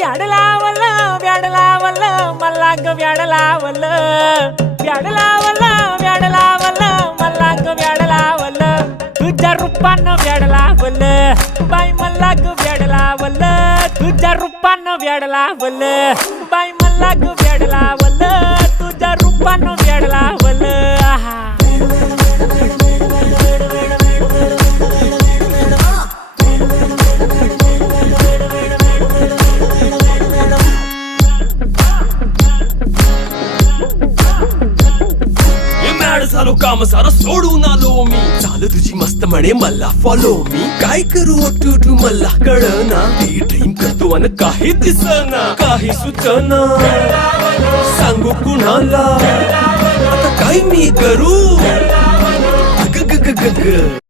व्याड लावलं व्याड लावलं मला ग व्याड लावलं व्याड लावलं व्याड लावलं मला ग व्याड लावलं तुझ्या रूपानं व्याड लावलं बाई मला ग व्याड लावलं तुझ्या रूपानं व्याड लावलं बाई मला ग व्याड लावलं तुझ्या रूपानं व्याड लावलं आहा झालो काम सारं सोडून आलो मी चाल तुझी मस्त म्हणे मला फॉलो मी काय करू टू मला कळना ती ड्रीम करतो आणि काही दिसना काही सुचना सांगू कुणाला आता काय मी करू ग ग ग ग ग